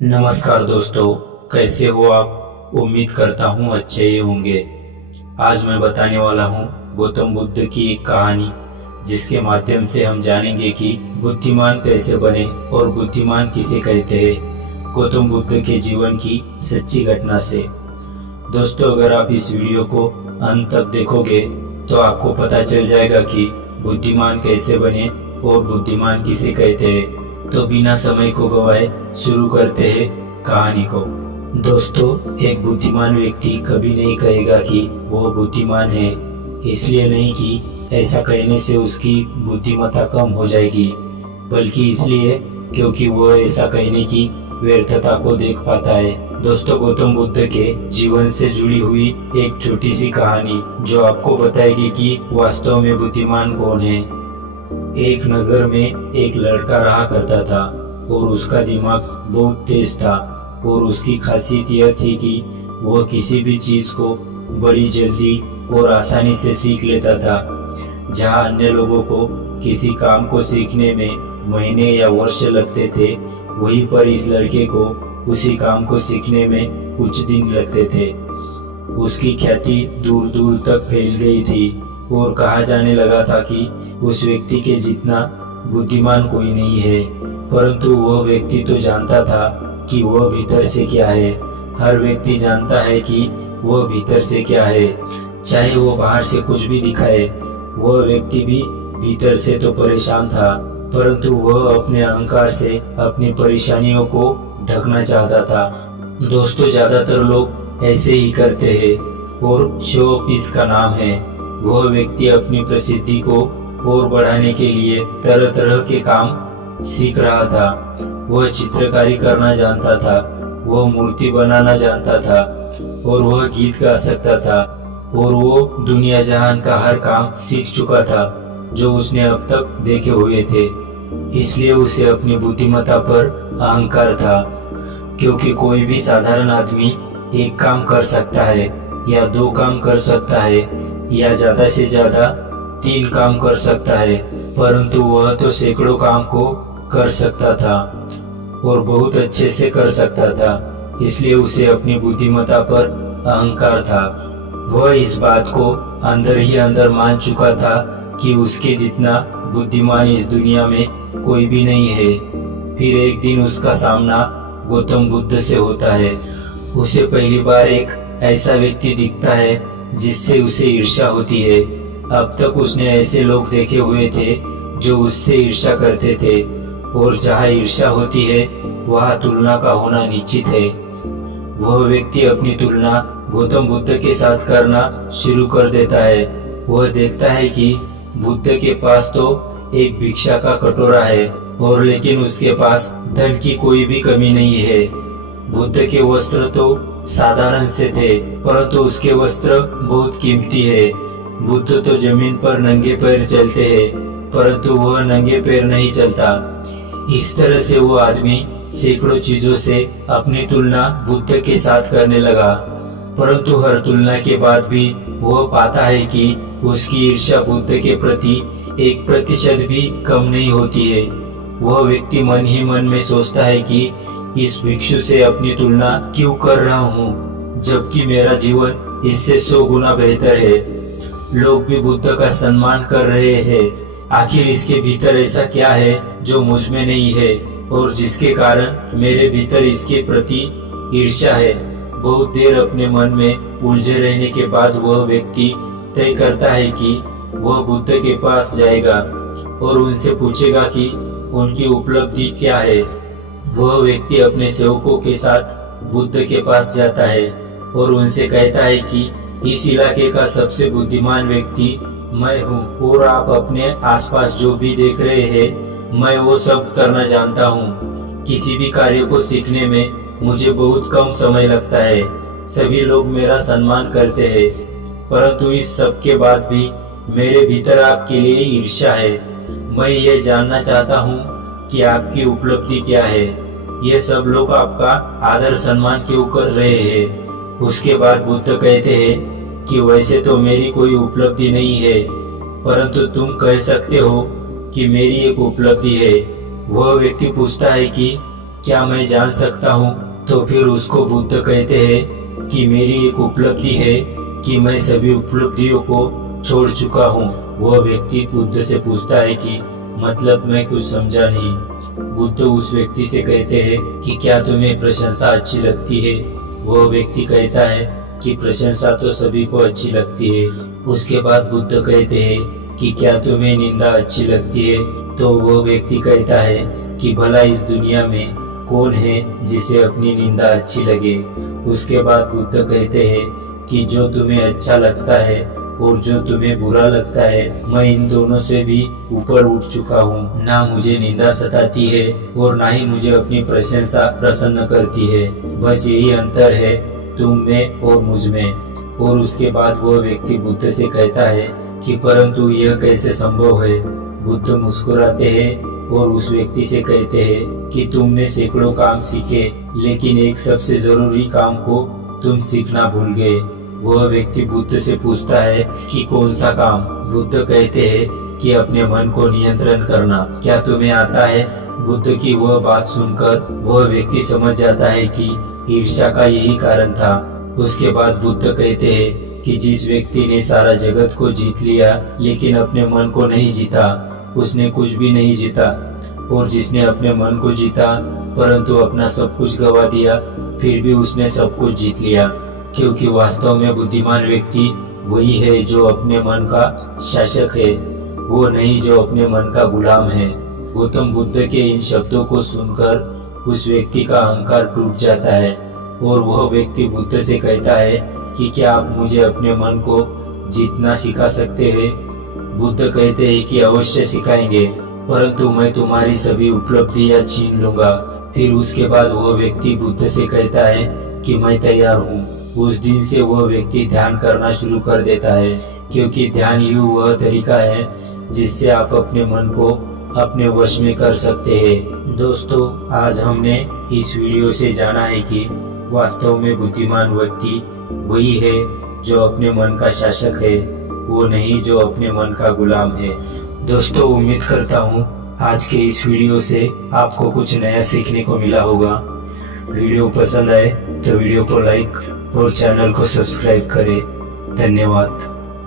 नमस्कार दोस्तों, कैसे हो आप। उम्मीद करता हूँ अच्छे ही होंगे। आज मैं बताने वाला हूँ गौतम बुद्ध की एक कहानी, जिसके माध्यम से हम जानेंगे कि बुद्धिमान कैसे बने और बुद्धिमान किसे कहते हैं, गौतम बुद्ध के जीवन की सच्ची घटना से। दोस्तों, अगर आप इस वीडियो को अंत तक देखोगे तो आपको पता चल जाएगा कि बुद्धिमान कैसे बने और बुद्धिमान किसे कहते हैं। तो बिना समय को गवाए शुरू करते हैं कहानी को। दोस्तों, एक बुद्धिमान व्यक्ति कभी नहीं कहेगा कि वो बुद्धिमान है, इसलिए नहीं कि ऐसा कहने से उसकी बुद्धिमत्ता कम हो जाएगी, बल्कि इसलिए क्योंकि वो ऐसा कहने की व्यर्थता को देख पाता है। दोस्तों, गौतम बुद्ध के जीवन से जुड़ी हुई एक छोटी सी कहानी जो आपको बताएगी कि वास्तव में बुद्धिमान कौन है। एक नगर में एक लड़का रहा करता था और उसका दिमाग बहुत तेज था और उसकी खासियत यह थी कि वह किसी भी चीज को बड़ी जल्दी और आसानी से सीख लेता था। जहां अन्य लोगों को किसी काम को सीखने में महीने या वर्ष लगते थे, वहीं पर इस लड़के को उसी काम को सीखने में कुछ दिन लगते थे। उसकी ख्याति दूर दूर तक फैल गई थी और कहा जाने लगा था कि उस व्यक्ति के जितना बुद्धिमान कोई नहीं है। परंतु वह व्यक्ति तो जानता था कि वह भीतर से क्या है। हर व्यक्ति जानता है कि वह भीतर से क्या है, चाहे वो बाहर से कुछ भी दिखाए। वह व्यक्ति भी भीतर से तो परेशान था, परंतु वह अपने अहंकार से अपनी परेशानियों को ढकना चाहता था। दोस्तों, ज्यादातर लोग ऐसे ही करते हैं और शो ऑफ इसका नाम है। वह व्यक्ति अपनी प्रसिद्धि को और बढ़ाने के लिए तरह तरह के काम सीख रहा था। वह चित्रकारी करना जानता था, वह मूर्ति बनाना जानता था और वह गीत गा सकता था और वो दुनिया जहान का हर काम सीख चुका था जो उसने अब तक देखे हुए थे। इसलिए उसे अपनी बुद्धिमत्ता पर अहंकार था, क्योंकि कोई भी साधारण आदमी एक काम कर सकता है या दो काम कर सकता है या ज्यादा से ज्यादा 3 काम कर सकता है, परंतु वह तो सैकड़ों काम को कर सकता था और बहुत अच्छे से कर सकता था। इसलिए उसे अपनी बुद्धिमत्ता पर अहंकार था। वह इस बात को अंदर ही अंदर मान चुका था कि उसके जितना बुद्धिमान इस दुनिया में कोई भी नहीं है। फिर एक दिन उसका सामना गौतम बुद्ध से होता है। उसे पहली बार एक ऐसा व्यक्ति दिखता है जिससे उसे ईर्ष्या होती है। अब तक उसने ऐसे लोग देखे हुए थे जो उससे ईर्ष्या करते थे, और जहाँ ईर्ष्या होती है वहाँ तुलना का होना निश्चित है। वह व्यक्ति अपनी तुलना गौतम बुद्ध के साथ करना शुरू कर देता है। वह देखता है कि बुद्ध के पास तो एक भिक्षा का कटोरा है, और लेकिन उसके पास धन की कोई भी कमी नहीं है। बुद्ध के वस्त्र तो साधारण से थे, परंतु उसके वस्त्र बहुत कीमती है। बुद्ध तो जमीन पर नंगे पैर चलते हैं, परंतु वह नंगे पैर नहीं चलता। इस तरह से वो आदमी सैकड़ों चीजों से अपनी तुलना बुद्ध के साथ करने लगा, परंतु हर तुलना के बाद भी वह पाता है कि उसकी ईर्ष्या बुद्ध के प्रति 1% भी कम नहीं होती है। वह व्यक्ति मन ही मन में सोचता है कि इस भिक्षु से अपनी तुलना क्यों कर रहा हूँ, जबकि मेरा जीवन इससे 100 गुना बेहतर है। लोग भी बुद्ध का सम्मान कर रहे हैं। आखिर इसके भीतर ऐसा क्या है जो मुझ में नहीं है और जिसके कारण मेरे भीतर इसके प्रति ईर्ष्या है। बहुत देर अपने मन में उलझे रहने के बाद वह व्यक्ति तय करता है कि वह बुद्ध के पास जाएगा और उनसे पूछेगा कि उनकी उपलब्धि क्या है। वह व्यक्ति अपने सेवकों के साथ बुद्ध के पास जाता है और उनसे कहता है कि इस इलाके का सबसे बुद्धिमान व्यक्ति मैं हूँ, और आप अपने आसपास जो भी देख रहे हैं मैं वो सब करना जानता हूँ। किसी भी कार्य को सीखने में मुझे बहुत कम समय लगता है। सभी लोग मेरा सम्मान करते हैं, परंतु इस सब के बाद भी मेरे भीतर आपके लिए ईर्ष्या है। मैं ये जानना चाहता हूँ कि आपकी उपलब्धि क्या है। ये सब लोग आपका आदर सम्मान क्यों कर रहे हैं। उसके बाद बुद्ध कहते हैं कि वैसे तो मेरी कोई उपलब्धि नहीं है, परंतु तुम कह सकते हो कि मेरी एक उपलब्धि है। वह व्यक्ति पूछता है कि क्या मैं जान सकता हूँ? तो फिर उसको बुद्ध कहते हैं कि मेरी एक उपलब्धि है कि मैं सभी उपलब्धियों को छोड़ चुका हूँ। वह व्यक्ति बुद्ध से पूछता है कि मतलब मैं कुछ समझा नहीं। बुद्ध उस व्यक्ति से कहते हैं कि क्या तुम्हें प्रशंसा अच्छी लगती है? वह व्यक्ति कहता है कि प्रशंसा तो सभी को अच्छी लगती है। उसके बाद बुद्ध कहते हैं कि क्या तुम्हें निंदा अच्छी लगती है? तो वह व्यक्ति कहता है कि भला इस दुनिया में कौन है जिसे अपनी निंदा अच्छी लगे? उसके बाद बुद्ध कहते हैं कि जो तुम्हें अच्छा लगता है और जो तुम्हें बुरा लगता है, मैं इन दोनों से भी ऊपर उठ चुका हूँ। ना मुझे निंदा सताती है और ना ही मुझे अपनी प्रशंसा प्रसन्न करती है। बस यही अंतर है तुम में और मुझ में। और उसके बाद वह व्यक्ति बुद्ध से कहता है कि परंतु यह कैसे संभव है? बुद्ध मुस्कुराते हैं और उस व्यक्ति से कहते हैं कि तुमने सैकड़ों काम सीखे, लेकिन एक सबसे जरूरी काम को तुम सीखना भूल गए। वह व्यक्ति बुद्ध से पूछता है कि कौन सा काम? बुद्ध कहते हैं कि अपने मन को नियंत्रण करना। क्या तुम्हें आता है? बुद्ध की वह बात सुनकर वह व्यक्ति समझ जाता है कि ईर्ष्या का यही कारण था। उसके बाद बुद्ध कहते हैं कि जिस व्यक्ति ने सारा जगत को जीत लिया लेकिन अपने मन को नहीं जीता, उसने कुछ भी नहीं जीता। और जिसने अपने मन को जीता परंतु अपना सब कुछ गवा दिया, फिर भी उसने सब कुछ जीत लिया। क्योंकि वास्तव में बुद्धिमान व्यक्ति वही है जो अपने मन का शासक है, वो नहीं जो अपने मन का गुलाम है। गौतम बुद्ध के इन शब्दों को सुनकर उस व्यक्ति का अहंकार टूट जाता है और वह व्यक्ति बुद्ध से कहता है कि क्या आप मुझे अपने मन को जीतना सिखा सकते हैं? बुद्ध कहते हैं कि अवश्य सिखाएंगे, परंतु मैं तुम्हारी सभी उपलब्धियां छीन लूंगा। फिर उसके बाद वह व्यक्ति बुद्ध से कहता है कि मैं तैयार हूँ। उस दिन से वह व्यक्ति ध्यान करना शुरू कर देता है, क्योंकि ध्यान ही वह तरीका है जिससे आप अपने मन को अपने वश में कर सकते हैं। दोस्तों, आज हमने इस वीडियो से जाना है कि वास्तव में बुद्धिमान व्यक्ति वही है जो अपने मन का शासक है, वो नहीं जो अपने मन का गुलाम है। दोस्तों, उम्मीद करता हूँ आज के इस वीडियो से आपको कुछ नया सीखने को मिला होगा। वीडियो पसंद आए तो वीडियो को लाइक और चैनल को सब्सक्राइब करें। धन्यवाद।